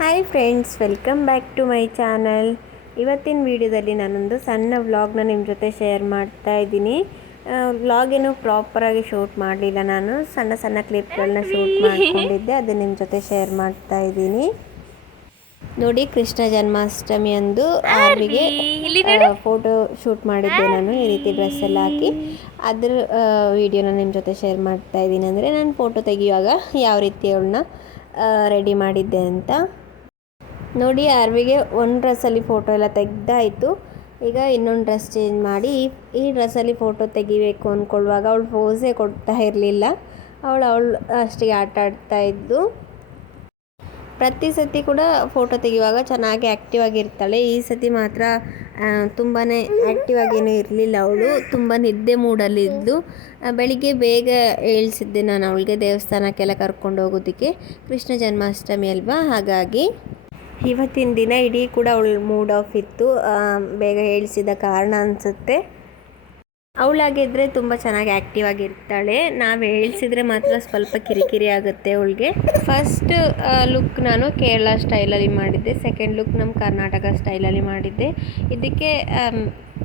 Hi friends, welcome back to my channel. ಇವತ್ತಿನ ವಿಡಿಯೋದಲ್ಲಿ ನಾನೊಂದು ಸಣ್ಣ ವ್ಲಾಗ್ನ ನಿಮ್ಮ ಜೊತೆ ಶೇರ್ ಮಾಡ್ತಾ ಇದ್ದೀನಿ. ವ್ಲಾಗ್ ಏನು ಪ್ರಾಪರಾಗಿ ಶೂಟ್ ಮಾಡಲಿಲ್ಲ, ನಾನು ಸಣ್ಣ ಸಣ್ಣ ಕ್ಲಿಪ್ಗಳನ್ನ ಶೂಟ್ ಮಾಡ್ಕೊಂಡಿದ್ದೆ, ಅದು ನಿಮ್ಮ ಜೊತೆ ಶೇರ್ ಮಾಡ್ತಾ ಇದ್ದೀನಿ. ನೋಡಿ, ಕೃಷ್ಣ ಜನ್ಮಾಷ್ಟಮಿ ಅಂದು ಆರ್ವಿಗೆ ಫೋಟೋ ಶೂಟ್ ಮಾಡಿದ್ದೆ ನಾನು, ಈ ರೀತಿ ಡ್ರೆಸ್ ಎಲ್ಲ ಹಾಕಿ. ಅದ್ರ ವಿಡಿಯೋನ ನಿಮ್ಮ ಜೊತೆ ಶೇರ್ ಮಾಡ್ತಾ ಇದ್ದೀನಿ. ಅಂದರೆ ನಾನು ಫೋಟೋ ತೆಗೆಯುವಾಗ ಯಾವ ರೀತಿ ಅವಳನ್ನ ರೆಡಿ ಮಾಡಿದ್ದೆ ಅಂತ ನೋಡಿ. ಆರ್ವಿಗೆ ಒಂದು ಡ್ರೆಸ್ಸಲ್ಲಿ ಫೋಟೋ ಎಲ್ಲ ತೆಗ್ದಾಯಿತು. ಈಗ ಇನ್ನೊಂದು ಡ್ರೆಸ್ ಚೇಂಜ್ ಮಾಡಿ ಈ ಡ್ರೆಸ್ಸಲ್ಲಿ ಫೋಟೋ ತೆಗಿಬೇಕು ಅಂದ್ಕೊಳ್ಳುವಾಗ ಅವಳು ಪೋಸೇ ಕೊಡ್ತಾ ಇರಲಿಲ್ಲ. ಅವಳು ಅಷ್ಟಿಗೆ ಆಟ ಆಡ್ತಾಯಿದ್ದು. ಪ್ರತಿ ಸತಿ ಕೂಡ ಫೋಟೋ ತೆಗೆಯುವಾಗ ಚೆನ್ನಾಗಿ ಆ್ಯಕ್ಟಿವ್ ಆಗಿರ್ತಾಳೆ. ಈ ಸತಿ ಮಾತ್ರ ತುಂಬಾ ಆ್ಯಕ್ಟಿವ್ ಆಗೇನೂ ಇರಲಿಲ್ಲ. ಅವಳು ತುಂಬ ನಿದ್ದೆ ಮೂಡಲ್ಲಿದ್ದು. ಬೆಳಿಗ್ಗೆ ಬೇಗ ಏಳಿಸಿದ್ದೆ ನಾನು ಅವಳಿಗೆ ದೇವಸ್ಥಾನಕ್ಕೆಲ್ಲ ಕರ್ಕೊಂಡು ಹೋಗೋದಕ್ಕೆ. ಕೃಷ್ಣ ಜನ್ಮಾಷ್ಟಮಿ ಅಲ್ವಾ, ಹಾಗಾಗಿ ಇವತ್ತಿನ ದಿನ ಇಡೀ ಕೂಡ ಅವಳು ಮೂಡ್ ಆಫ್ ಇತ್ತು. ಬೇಗ ಏಳಿಸಿದ ಕಾರಣ ಅನಿಸುತ್ತೆ. ಅವಳಾಗಿದ್ದರೆ ತುಂಬ ಚೆನ್ನಾಗಿ ಆ್ಯಕ್ಟಿವ್ ಆಗಿರ್ತಾಳೆ. ನಾವು ಹೇಳ್ಸಿದ್ರೆ ಮಾತ್ರ ಸ್ವಲ್ಪ ಕಿರಿಕಿರಿ ಆಗುತ್ತೆ ಅವಳಿಗೆ. ಫಸ್ಟ್ ಲುಕ್ ನಾನು ಕೇರಳ ಸ್ಟೈಲಲ್ಲಿ ಮಾಡಿದ್ದೆ, ಸೆಕೆಂಡ್ ಲುಕ್ ನಮ್ಮ ಕರ್ನಾಟಕ ಸ್ಟೈಲಲ್ಲಿ ಮಾಡಿದ್ದೆ. ಇದಕ್ಕೆ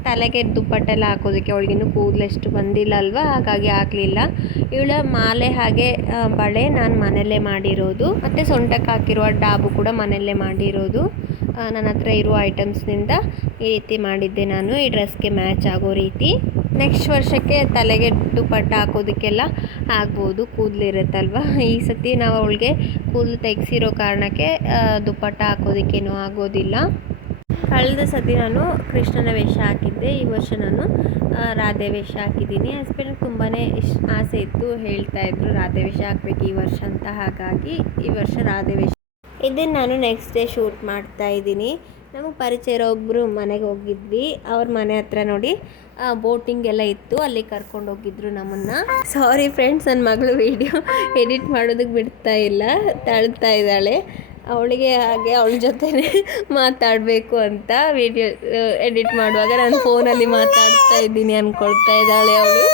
ತಲೆಗೆ ದುಪ್ಪಟ್ಟೆಲ್ಲ ಹಾಕೋದಕ್ಕೆ ಅವಳಿಗಿನ್ನೂ ಕೂದಲೆಷ್ಟು ಬಂದಿಲ್ಲ ಅಲ್ವಾ, ಹಾಗಾಗಿ ಹಾಕಲಿಲ್ಲ. ಇವಳ ಮಾಲೆ ಹಾಗೆ ಬಳೆ ನಾನು ಮನೆಯಲ್ಲೇ ಮಾಡಿರೋದು, ಮತ್ತು ಸೊಂಟಕ್ಕೆ ಹಾಕಿರುವ ಡಾಬು ಕೂಡ ಮನೆಯಲ್ಲೇ ಮಾಡಿರೋದು. ನನ್ನ ಹತ್ರ ಇರುವ ಐಟಮ್ಸ್ನಿಂದ ಈ ರೀತಿ ಮಾಡಿದ್ದೆ ನಾನು, ಈ ಡ್ರೆಸ್ಗೆ ಮ್ಯಾಚ್ ಆಗೋ ರೀತಿ. ನೆಕ್ಸ್ಟ್ ವರ್ಷಕ್ಕೆ ತಲೆಗೆ ದುಪ್ಪಟ್ಟ ಹಾಕೋದಕ್ಕೆಲ್ಲ ಆಗ್ಬೋದು, ಕೂದಲಿರುತ್ತಲ್ವ. ಈ ಸತಿ ನಾವು ಅವಳಿಗೆ ಕೂದಲು ತೆಗೆಸಿರೋ ಕಾರಣಕ್ಕೆ ದುಪ್ಪಟ್ಟ ಹಾಕೋದಕ್ಕೇನೂ ಆಗೋದಿಲ್ಲ. ಕಳೆದ ಸತಿ ನಾನು ಕೃಷ್ಣನ ವೇಷ ಹಾಕಿದ್ದೆ, ಈ ವರ್ಷ ನಾನು ರಾಧೆ ವೇಷ ಹಾಕಿದ್ದೀನಿ. ಹಸ್ಬೆಂಡ್ಗೆ ತುಂಬಾ ಆಸೆ ಇತ್ತು, ಹೇಳ್ತಾಯಿದ್ರು ರಾಧೆ ವೇಷ ಹಾಕ್ಬೇಕು ಈ ವರ್ಷ ಅಂತ, ಹಾಗಾಗಿ ಈ ವರ್ಷ ರಾಧೆ ವೇಷ. ಇದನ್ನು ನಾನು ನೆಕ್ಸ್ಟ್ ಡೇ ಶೂಟ್ ಮಾಡ್ತಾ ಇದ್ದೀನಿ. ನಮಗೆ ಪರಿಚಯ ಇರೋ ಒಬ್ಬರು ಮನೆಗೆ ಹೋಗಿದ್ವಿ. ಅವ್ರ ಮನೆ ಹತ್ರ ನೋಡಿ ಬೋಟಿಂಗ್ ಎಲ್ಲ ಇತ್ತು, ಅಲ್ಲಿ ಕರ್ಕೊಂಡು ಹೋಗಿದ್ರು ನಮ್ಮನ್ನು. ಸಾರಿ ಫ್ರೆಂಡ್ಸ್, ನನ್ನ ಮಗಳು ವಿಡಿಯೋ ಎಡಿಟ್ ಮಾಡೋದಕ್ಕೆ ಬಿಡ್ತಾ ಇಲ್ಲ, ತಳ್ತಾ ಇದ್ದಾಳೆ. ಅವಳಿಗೆ ಹಾಗೆ ಅವಳ ಜೊತೆನೇ ಮಾತಾಡಬೇಕು ಅಂತ ವಿಡಿಯೋ ಎಡಿಟ್ ಮಾಡುವಾಗ ನಾನು ಫೋನಲ್ಲಿ ಮಾತಾಡ್ತಾ ಇದ್ದೀನಿ ಅಂದ್ಕೊಳ್ತಾ ಇದ್ದಾಳೆ ಅವಳು.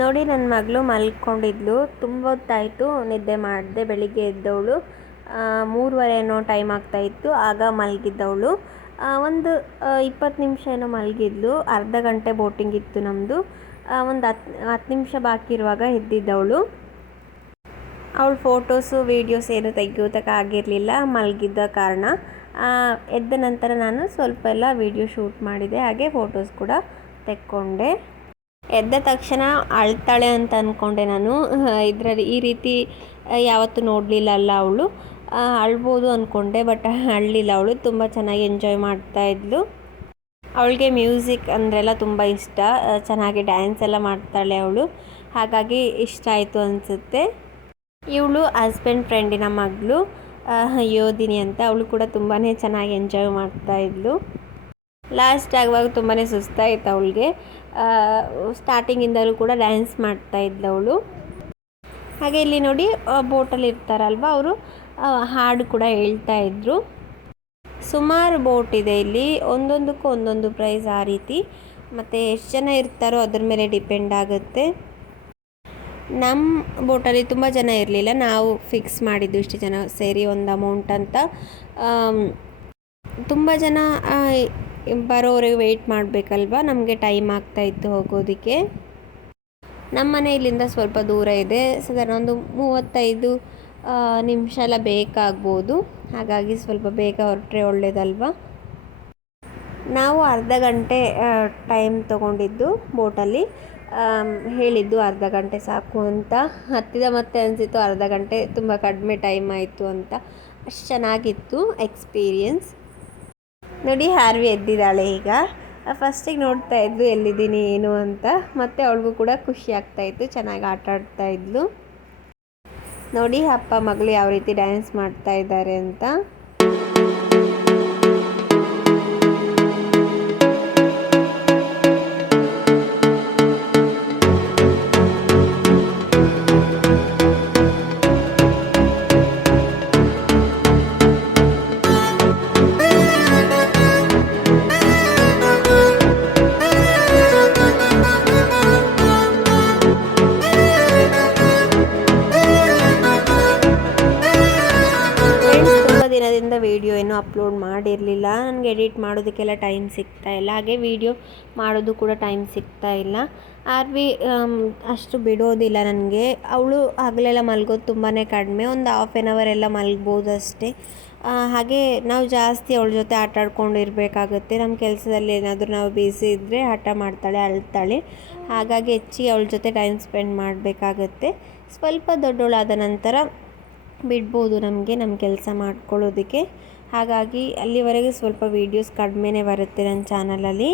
ನೋಡಿ, ನನ್ನ ಮಗಳು ಮಲ್ಕೊಂಡಿದ್ಲು. ತುಂಬ ಹೊತ್ತಾಯಿತು ನಿದ್ದೆ ಮಾಡಿದೆ. ಬೆಳಿಗ್ಗೆ ಎದ್ದವಳು 3:30 ಏನೋ ಟೈಮ್ ಆಗ್ತಾಯಿತ್ತು, ಆಗ ಮಲಗಿದ್ದವಳು. ಒಂದು 20 ನಿಮಿಷ ಏನೋ ಮಲಗಿದ್ಲು. ಅರ್ಧ ಗಂಟೆ ಬೋಟಿಂಗ್ ಇತ್ತು ನಮ್ಮದು. ಒಂದು 10 ನಿಮಿಷ ಬಾಕಿ ಇರುವಾಗ ಎದ್ದಿದ್ದವಳು. ಅವಳು ಫೋಟೋಸು ವೀಡಿಯೋಸ್ ಏನು ತೆಗಿಯೋದಕ್ಕಾಗಿರಲಿಲ್ಲ ಮಲಗಿದ್ದ ಕಾರಣ. ಎದ್ದ ನಂತರ ನಾನು ಸ್ವಲ್ಪ ಎಲ್ಲ ವಿಡಿಯೋ ಶೂಟ್ ಮಾಡಿದೆ, ಹಾಗೆ ಫೋಟೋಸ್ ಕೂಡ ತೆಕ್ಕೊಂಡೆ. ಎದ್ದ ತಕ್ಷಣ ಅಳ್ತಾಳೆ ಅಂತ ಅಂದ್ಕೊಂಡೆ ನಾನು. ಇದರಲ್ಲಿ ಈ ರೀತಿ ಯಾವತ್ತೂ ನೋಡಲಿಲ್ಲ ಅಲ್ಲ ಅವಳು. ಅಳ್ಬೋದು ಅಂದ್ಕೊಂಡೆ, ಬಟ್ ಅಳಲಿಲ್ಲ ಅವಳು. ತುಂಬ ಚೆನ್ನಾಗಿ ಎಂಜಾಯ್ ಮಾಡ್ತಾಯಿದ್ಲು. ಅವಳಿಗೆ ಮ್ಯೂಸಿಕ್ ಅಂದರೆಲ್ಲ ತುಂಬ ಇಷ್ಟ. ಚೆನ್ನಾಗಿ ಡ್ಯಾನ್ಸ್ ಎಲ್ಲ ಮಾಡ್ತಾಳೆ ಅವಳು, ಹಾಗಾಗಿ ಇಷ್ಟ ಆಯಿತು ಅನಿಸುತ್ತೆ. ಇವಳು ಹಸ್ಬೆಂಡ್ ಫ್ರೆಂಡಿನ ಮಗಳು ಯೋಧಿನಿ ಅಂತ. ಅವಳು ಕೂಡ ತುಂಬಾ ಚೆನ್ನಾಗಿ ಎಂಜಾಯ್ ಮಾಡ್ತಾಯಿದ್ಲು. ಲಾಸ್ಟ್ ಆಗುವಾಗ ತುಂಬಾ ಸುಸ್ತಾಯಿತ್ತು ಅವಳಿಗೆ. ಸ್ಟಾರ್ಟಿಂಗಿಂದಲೂ ಕೂಡ ಡ್ಯಾನ್ಸ್ ಮಾಡ್ತಾಯಿದ್ಲು ಅವಳು. ಹಾಗೆ ಇಲ್ಲಿ ನೋಡಿ ಬೋಟಲ್ಲಿ ಇರ್ತಾರಲ್ವ ಅವರು ಹಾಡು ಕೂಡ ಹೇಳ್ತಾಯಿದ್ರು. ಸುಮಾರು ಬೋಟ್ ಇದೆ ಇಲ್ಲಿ, ಒಂದೊಂದಕ್ಕೂ ಒಂದೊಂದು ಪ್ರೈಸ್ ಆ ರೀತಿ. ಮತ್ತು ಎಷ್ಟು ಜನ ಇರ್ತಾರೋ ಅದ್ರ ಮೇಲೆ ಡಿಪೆಂಡ್ ಆಗುತ್ತೆ. ನಮ್ಮ ಬೋಟಲ್ಲಿ ತುಂಬ ಜನ ಇರಲಿಲ್ಲ, ನಾವು ಫಿಕ್ಸ್ ಮಾಡಿದ್ದು ಇಷ್ಟು ಜನ ಸೇರಿ ಒಂದು ಅಮೌಂಟ್ ಅಂತ. ತುಂಬ ಜನ ಬರೋವರೆಗೆ ವೆಯ್ಟ್ ಮಾಡಬೇಕಲ್ವ, ನಮಗೆ ಟೈಮ್ ಆಗ್ತಾಯಿತ್ತು ಹೋಗೋದಕ್ಕೆ. ನಮ್ಮ ಮನೆ ಇಲ್ಲಿಂದ ಸ್ವಲ್ಪ ದೂರ ಇದೆ, ಸಾಧಾರಣ ಒಂದು 35 ನಿಮಿಷ ಎಲ್ಲ ಬೇಕಾಗ್ಬೋದು. ಹಾಗಾಗಿ ಸ್ವಲ್ಪ ಬೇಗ ಹೊರಟ್ರೆ ಒಳ್ಳೆಯದಲ್ವ. ನಾವು ಅರ್ಧ ಗಂಟೆ ಟೈಮ್ ತೊಗೊಂಡಿದ್ದು ಬೋಟಲ್ಲಿ. ಹೇಳಿದ್ದು ಅರ್ಧ ಗಂಟೆ ಸಾಕು ಅಂತ. ಹತ್ತಿದ ಮತ್ತೆ ಅನಿಸಿತು ಅರ್ಧ ಗಂಟೆ ತುಂಬ ಕಡಿಮೆ ಟೈಮ್ ಆಯಿತು ಅಂತ. ಅಷ್ಟು ಚೆನ್ನಾಗಿತ್ತು ಎಕ್ಸ್ಪೀರಿಯನ್ಸ್. ನೋಡಿ ಆರ್ವಿ ಎದ್ದಿದ್ದಾಳೆ ಈಗ. ಫಸ್ಟಿಗೆ ನೋಡ್ತಾ ಇದ್ಲು ಎಲ್ಲಿದ್ದೀನಿ ಏನು ಅಂತ. ಮತ್ತು ಅವಳಿಗೂ ಕೂಡ ಖುಷಿ ಆಗ್ತಾಯಿತ್ತು, ಚೆನ್ನಾಗಿ ಆಟ ಆಡ್ತಾಯಿದ್ಲು. ನೋಡಿ ಅಪ್ಪ ಮಗಳು ಯಾವ ರೀತಿ ಡ್ಯಾನ್ಸ್ ಮಾಡ್ತಾ ಇದ್ದಾರೆ ಅಂತ. ದಿನದಿಂದ ವಿಡಿಯೋ ಏನೂ ಅಪ್ಲೋಡ್ ಮಾಡಿರಲಿಲ್ಲ. ನನಗೆ ಎಡಿಟ್ ಮಾಡೋದಕ್ಕೆಲ್ಲ ಟೈಮ್ ಸಿಗ್ತಾ ಇಲ್ಲ, ಹಾಗೆ ವಿಡಿಯೋ ಮಾಡೋದು ಕೂಡ ಟೈಮ್ ಸಿಗ್ತಾ ಇಲ್ಲ. ಆರ್ವಿ ಅಷ್ಟು ಬಿಡೋದಿಲ್ಲ ನನಗೆ. ಅವಳು ಹಗಲೆಲ್ಲ ಮಲಗೋದು ತುಂಬಾ ಕಡಿಮೆ, ಒಂದು ಹಾಫ್ ಆನ್ ಅವರ್ ಎಲ್ಲ ಮಲಗ್ಬೋದು ಅಷ್ಟೇ. ಹಾಗೆ ನಾವು ಜಾಸ್ತಿ ಅವಳ ಜೊತೆ ಆಟ ಆಡ್ಕೊಂಡು ಇರಬೇಕಾಗುತ್ತೆ. ನಮ್ಮ ಕೆಲಸದಲ್ಲಿ ಏನಾದರೂ ನಾವು ಬ್ಯುಸಿ ಇದ್ದರೆ ಹಠ ಮಾಡ್ತಾಳೆ, ಅಳ್ತಾಳೆ. ಹಾಗಾಗಿ ಹೆಚ್ಚಿಗೆ ಅವಳ ಜೊತೆ ಟೈಮ್ ಸ್ಪೆಂಡ್ ಮಾಡಬೇಕಾಗತ್ತೆ. ಸ್ವಲ್ಪ ದೊಡ್ಡವಳಾದ ನಂತರ ಬಿಡ್ಬೋದು ನಮಗೆ ನಮ್ಮ ಕೆಲಸ ಮಾಡ್ಕೊಳ್ಳೋದಕ್ಕೆ. ಹಾಗಾಗಿ ಅಲ್ಲಿವರೆಗೆ ಸ್ವಲ್ಪ ವೀಡಿಯೋಸ್ ಕಡಿಮೆನೇ ಬರುತ್ತೆ ನನ್ನ ಚಾನಲಲ್ಲಿ.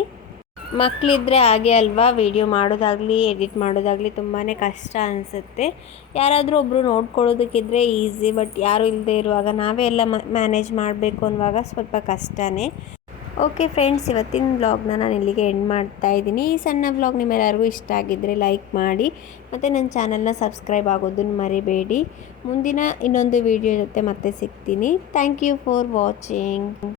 ಮಕ್ಕಳಿದ್ರೆ ಹಾಗೆ ಅಲ್ವಾ, ವೀಡಿಯೋ ಮಾಡೋದಾಗಲಿ ಎಡಿಟ್ ಮಾಡೋದಾಗಲಿ ತುಂಬಾ ಕಷ್ಟ ಅನಿಸುತ್ತೆ. ಯಾರಾದರೂ ಒಬ್ಬರು ನೋಡ್ಕೊಳ್ಳೋದಕ್ಕಿದ್ರೆ ಈಸಿ, ಬಟ್ ಯಾರೂ ಇಲ್ಲದೆ ಇರುವಾಗ ನಾವೇ ಎಲ್ಲ ಮ್ಯಾನೇಜ್ ಮಾಡಬೇಕು ಅನ್ನುವಾಗ ಸ್ವಲ್ಪ ಕಷ್ಟನೇ. ಓಕೆ ಫ್ರೆಂಡ್ಸ್, ಇವತ್ತಿನ ವ್ಲಾಗ್ನ ನಾನು ಇಲ್ಲಿಗೆ ಎಂಡ್ ಮಾಡ್ತಾ ಇದ್ದೀನಿ. ಈ ಸಣ್ಣ ವ್ಲಾಗ್ ನಿಮ್ಮೆಲ್ಲರಿಗೂ ಇಷ್ಟ ಆಗಿದ್ದರೆ ಲೈಕ್ ಮಾಡಿ, ಮತ್ತು ನನ್ನ ಚಾನಲ್ನ ಸಬ್ಸ್ಕ್ರೈಬ್ ಆಗೋದನ್ನು ಮರಿಬೇಡಿ. ಮುಂದಿನ ಇನ್ನೊಂದು ವಿಡಿಯೋ ಜೊತೆ ಮತ್ತೆ ಸಿಗ್ತೀನಿ. Thank you for watching.